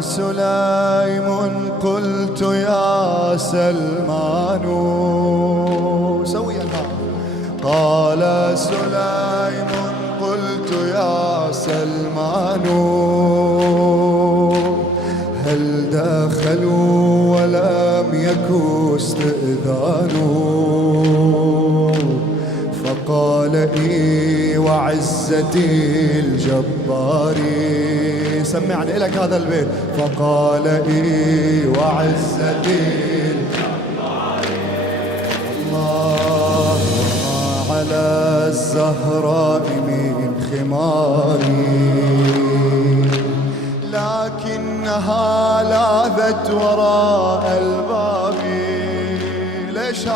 سليم قلت يا سلمان سويا قال سليم قلت يا سلمان هل دخلوا ولم يكن استئذان فقال إي وعزتي الجبار سمعني لك هذا البيت فقال إي وعزتي الجبار الله على الزهراء من خماري لكنها لاذت وراء الباب ليش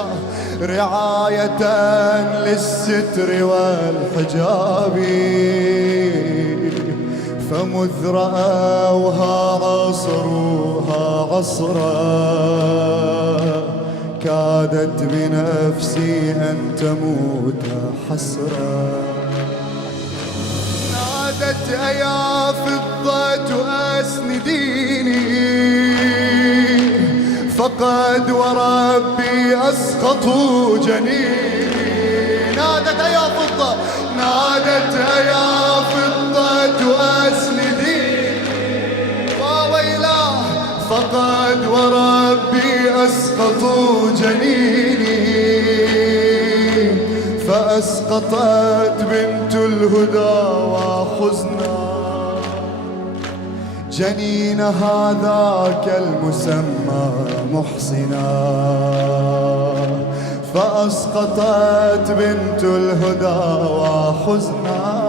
رعاية للستر والحجاب فمذ رأوها عصروها عصرا كادت بنفسي أن تموت حسرا نادت أيا فضة أسنديني فقد وربي أسقطوا جنيني نادت يا فضة نادت يا فضة أسنديني وويلاه فقد وربي أسقطوا جنيني فأسقطت بنت الهدى وحزنا جنين هذاك المسمى محسنا فأسقطت بنت الهدى وحزنا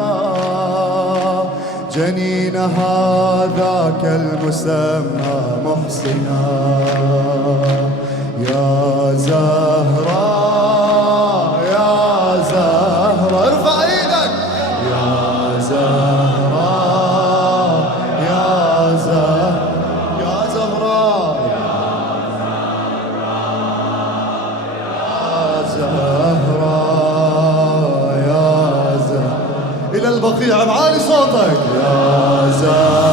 جنين هذاك المسمى محسنا يا زهراء يا زهراء ارفع ايدك يا زهراء يا زهراء يا زهراء يا زهراء يا زهراء إلى البقيع بعالي صوتك يا زهراء